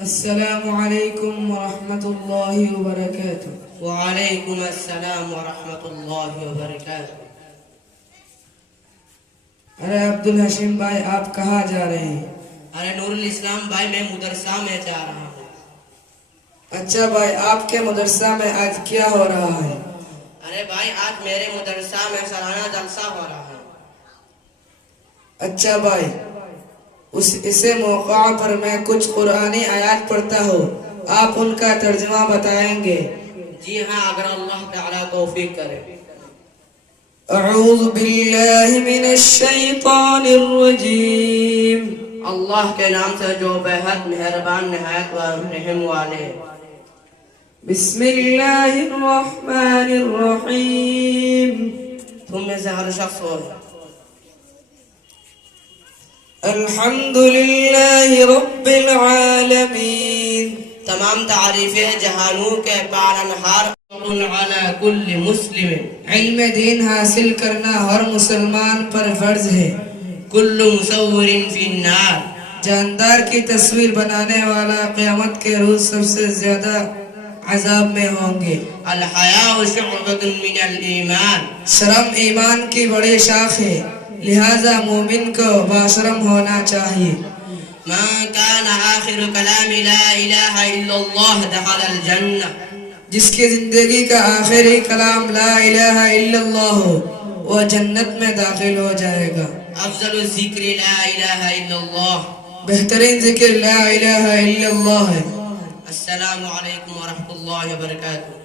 अस्सलामु अलैकुम वरहमतुल्लाहि वबरकातुह। वालेकुम अस्सलाम वरहमतुल्लाहि वबरकातुह। अरे अब्दुल हशीम भाई, आप कहाँ जा रहे हैं? अरे नूरुल इस्लाम भाई, मैं मदरसा में जा रहा हूँ। अच्छा भाई, आपके मदरसा में आज क्या हो रहा है? अरे भाई, आज मेरे मदरसा में सालाना जलसा हो रहा है। अच्छा भाई, इसे मौका पर मैं कुछ कुरानी आयत पढ़ता हूँ, आप उनका तर्जुमा बताएंगे? जी हाँ, अगर अल्लाह ताला तौफीक करे। अऊज़ु बिल्लाहि मिनश शैतानिर रजीम। अल्लाह के नाम से जो बेहद मेहरबान निहायत रहम वाले। बिस्मिल्लाहिर रहमानिर रहीम। तुम में से हर शख्स हो। अल्हम्दुलिल्लाहि रब्बिल आलमीन। तमाम तारीफें जहानों के पालनहार अला कुल्ली मुस्लिम। इल्म दीन हासिल करना हर मुसलमान पर फर्ज है। कुल्लु मुसव्विरिन फिन्नार। जानदार की तस्वीर बनाने वाला क़यामत के रोज सबसे ज्यादा अजाब में होंगे। अल हयाउ शुअबतुन मिनल ईमान। शर्म ईमान की बड़ी शाख है, लिहाजा मोमिन को बाशरम होना चाहिए। मा काना आखिरु कलामी ला इलाहा इल्लल्लाह दखलल जन्नह। जिसकी जिंदगी का आखिरी कलाम ला इलाहा इल्लल्लाह हो, वह जन्नत में दाखिल हो जाएगा। अफजलु ज़िक्रि ला इलाहा इल्लल्लाह। बेहतरीन जिक्र ला इलाहा इल्लल्लाह है। अस्सलामु अलैकुम व रहमतुल्लाहि व बरकातुहू।